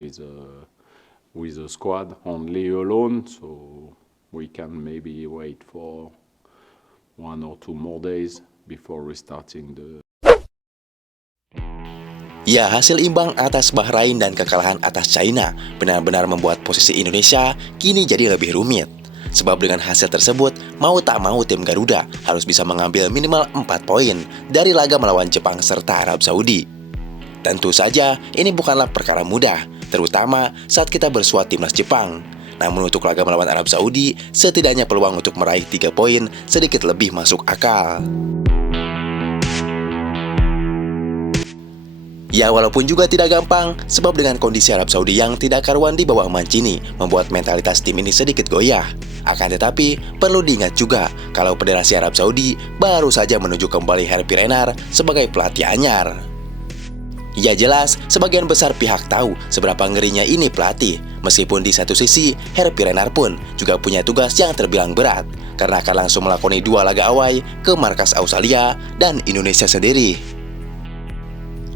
with a squad only alone, so we can maybe wait for 1 or 2 more days before restarting the. Ya, hasil imbang atas Bahrain dan kekalahan atas China benar-benar membuat posisi Indonesia kini jadi lebih rumit. Sebab dengan hasil tersebut, mau tak mau tim Garuda harus bisa mengambil minimal 4 poin dari laga melawan Jepang serta Arab Saudi. Tentu saja, ini bukanlah perkara mudah, terutama saat kita bersuat timnas Jepang. Namun untuk laga melawan Arab Saudi, setidaknya peluang untuk meraih 3 poin sedikit lebih masuk akal. Ya, walaupun juga tidak gampang, sebab dengan kondisi Arab Saudi yang tidak karuan di bawah Mancini membuat mentalitas tim ini sedikit goyah. Akan tetapi, perlu diingat juga kalau Federasi Arab Saudi baru saja menunjuk kembali Herpi Renard sebagai pelatih anyar. Ya jelas, sebagian besar pihak tahu seberapa ngerinya ini pelatih. Meskipun di satu sisi, Herpi Renard pun juga punya tugas yang terbilang berat, karena akan langsung melakoni 2 laga away ke markas Australia dan Indonesia sendiri.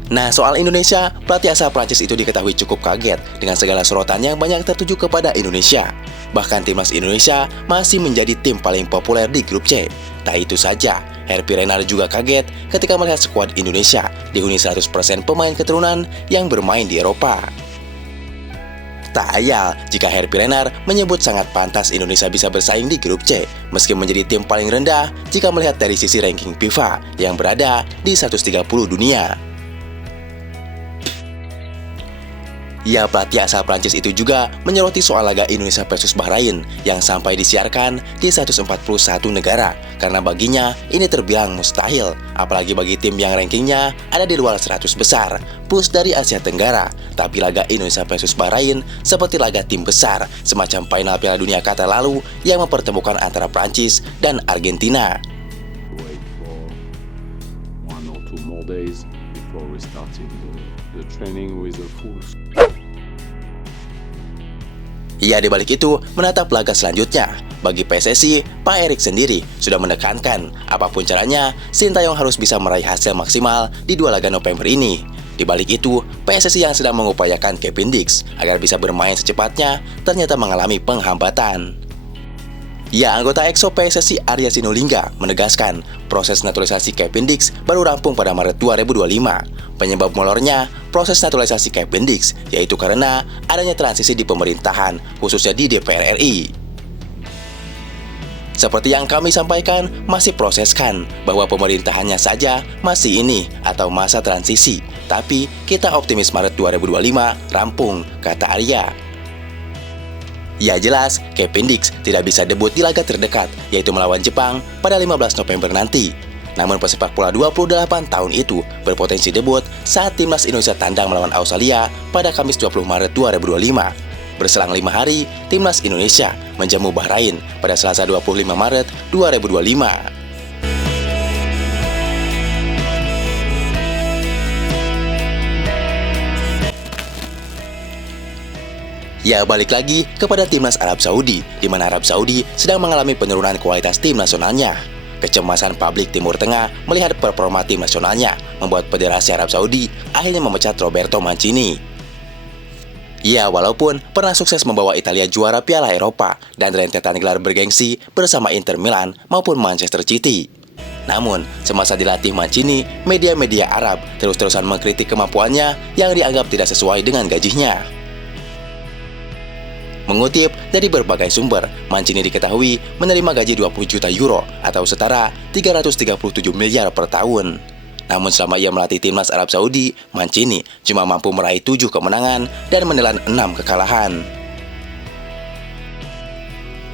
Nah, soal Indonesia, pelatih asal Prancis itu diketahui cukup kaget dengan segala sorotan yang banyak tertuju kepada Indonesia. Bahkan timnas Indonesia masih menjadi tim paling populer di grup C. Tak itu saja, Herpi Renard juga kaget ketika melihat skuad Indonesia dihuni 100% pemain keturunan yang bermain di Eropa. Tak ayal jika Herpi Renard menyebut sangat pantas Indonesia bisa bersaing di grup C, meski menjadi tim paling rendah jika melihat dari sisi ranking FIFA yang berada di 130 dunia. Ya, pelatih asal Prancis itu juga menyoroti soal laga Indonesia versus Bahrain yang sampai disiarkan di 141 negara, karena baginya ini terbilang mustahil, apalagi bagi tim yang rankingnya ada di luar 100 besar, plus dari Asia Tenggara. Tapi laga Indonesia versus Bahrain seperti laga tim besar, semacam final Piala Dunia Qatar lalu yang mempertemukan antara Prancis dan Argentina. Wait for 1 or 2 more days before restarting the training with a full. Ya, di balik itu, menatap laga selanjutnya. Bagi PSSI, Pak Erik sendiri sudah menekankan apapun caranya, Sintayong harus bisa meraih hasil maksimal di 2 laga November ini. Di balik itu, PSSI yang sedang mengupayakan Kevin Dix agar bisa bermain secepatnya ternyata mengalami penghambatan. Ya, anggota EXO PSSI Arya Sinulinga menegaskan proses naturalisasi Kevin Dix baru rampung pada Maret 2025. Penyebab molornya proses naturalisasi Kevin Dix yaitu karena adanya transisi di pemerintahan, khususnya di DPR RI. Seperti yang kami sampaikan, masih proseskan bahwa pemerintahannya saja masih ini atau masa transisi. Tapi kita optimis Maret 2025 rampung, kata Arya. Ya jelas, Kevin Dix tidak bisa debut di laga terdekat, yaitu melawan Jepang pada 15 November nanti. Namun pesepak bola 28 tahun itu berpotensi debut saat timnas Indonesia tandang melawan Australia pada Kamis 20 Maret 2025. Berselang 5 hari, timnas Indonesia menjamu Bahrain pada Selasa 25 Maret 2025. Ya, balik lagi kepada timnas Arab Saudi, di mana Arab Saudi sedang mengalami penurunan kualitas tim nasionalnya. Kecemasan publik Timur Tengah melihat performa tim nasionalnya membuat Federasi Arab Saudi akhirnya memecat Roberto Mancini. Ya, walaupun pernah sukses membawa Italia juara Piala Eropa dan rentetan gelar bergengsi bersama Inter Milan maupun Manchester City. Namun, semasa dilatih Mancini, media-media Arab terus-terusan mengkritik kemampuannya yang dianggap tidak sesuai dengan gajinya. Mengutip dari berbagai sumber, Mancini diketahui menerima gaji 20 juta euro atau setara 337 miliar per tahun. Namun selama ia melatih timnas Arab Saudi, Mancini cuma mampu meraih 7 kemenangan dan menelan 6 kekalahan.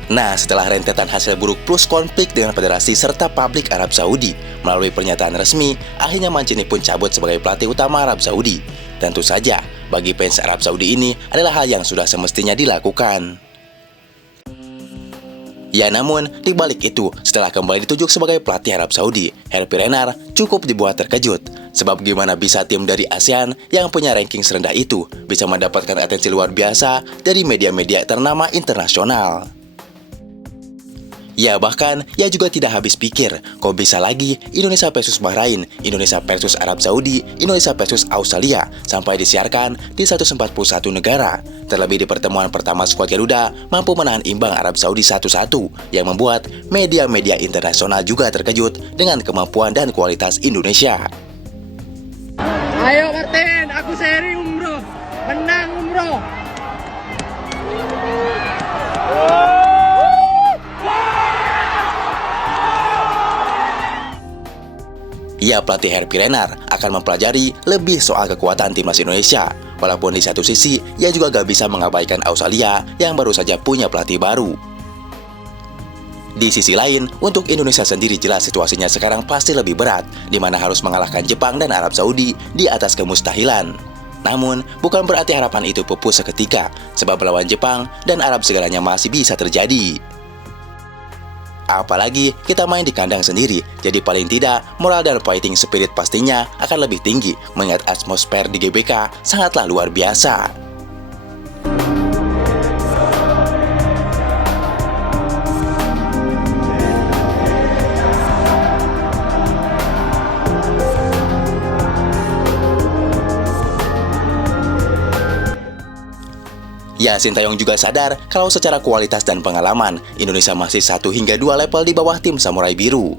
Nah, setelah rentetan hasil buruk plus konflik dengan federasi serta publik Arab Saudi, melalui pernyataan resmi, akhirnya Mancini pun cabut sebagai pelatih utama Arab Saudi. Tentu saja, bagi fans Arab Saudi ini adalah hal yang sudah semestinya dilakukan. Ya, namun di balik itu, setelah kembali ditunjuk sebagai pelatih Arab Saudi, Herpi Renard cukup dibuat terkejut. Sebab gimana bisa tim dari ASEAN yang punya ranking serendah itu bisa mendapatkan atensi luar biasa dari media-media ternama internasional. Ya bahkan, ia juga tidak habis pikir, kok bisa lagi Indonesia versus Bahrain, Indonesia versus Arab Saudi, Indonesia versus Australia, sampai disiarkan di 141 negara. Terlebih di pertemuan pertama skuad Garuda mampu menahan imbang Arab Saudi 1-1, yang membuat media-media internasional juga terkejut dengan kemampuan dan kualitas Indonesia. Ayo Martin, aku seri umroh, menang umroh. Ia pelatih Herpi Renard akan mempelajari lebih soal kekuatan timnas Indonesia. Walaupun di satu sisi, ia juga gak bisa mengabaikan Australia yang baru saja punya pelatih baru. Di sisi lain, untuk Indonesia sendiri jelas situasinya sekarang pasti lebih berat, di mana harus mengalahkan Jepang dan Arab Saudi di atas kemustahilan. Namun, bukan berarti harapan itu pupus seketika, sebab melawan Jepang dan Arab segalanya masih bisa terjadi. Apalagi kita main di kandang sendiri, jadi paling tidak moral dan fighting spirit pastinya akan lebih tinggi, mengingat atmosfer di GBK sangatlah luar biasa. Ya, Sintayong juga sadar kalau secara kualitas dan pengalaman, Indonesia masih 1 hingga 2 level di bawah tim Samurai Biru.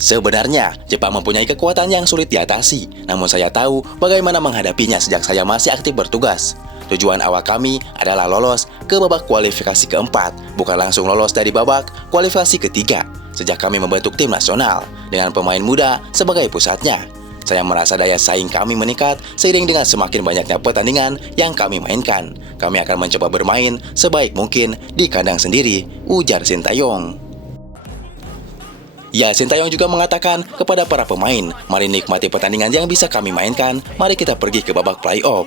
Sebenarnya, Jepang mempunyai kekuatan yang sulit diatasi, namun saya tahu bagaimana menghadapinya sejak saya masih aktif bertugas. Tujuan awal kami adalah lolos ke babak kualifikasi keempat, bukan langsung lolos dari babak kualifikasi ketiga, sejak kami membentuk tim nasional, dengan pemain muda sebagai pusatnya. Saya merasa daya saing kami meningkat seiring dengan semakin banyaknya pertandingan yang kami mainkan. Kami akan mencoba bermain sebaik mungkin di kandang sendiri, ujar Sintayong. Ya, Sintayong juga mengatakan kepada para pemain, mari nikmati pertandingan yang bisa kami mainkan, mari kita pergi ke babak playoff.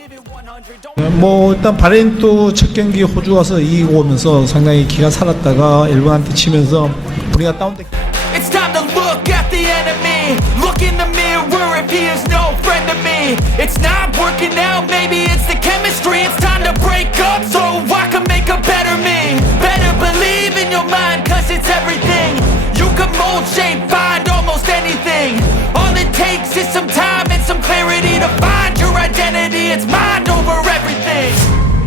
일단 바레인도 첫 경기 호주 와서 이기고 오면서 상당히 기가 살았다가 일본한테 치면서 우리가 다운됐. It's time to look at the enemy. Look in the mirror if he is no friend to me. It's not working out, maybe it's the chemistry. It's time to break up so I can make a better me. Better believe in your mind, cause it's everything. You can mold, shape, find almost anything. All it takes is some time and some clarity to find your identity. It's mind over everything.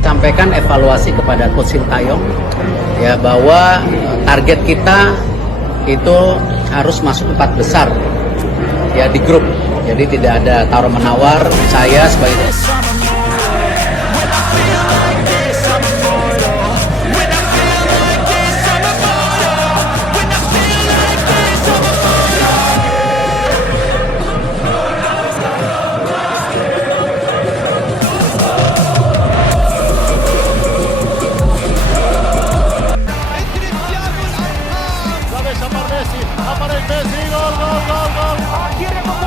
Sampaikan evaluasi kepada Coach Sintayong ya, bahwa target kita itu harus masuk 4 besar ya di grup. Jadi tidak ada tawar menawar. Saya sebagai Messi, aparece Messi, gol, gol, gol, gol.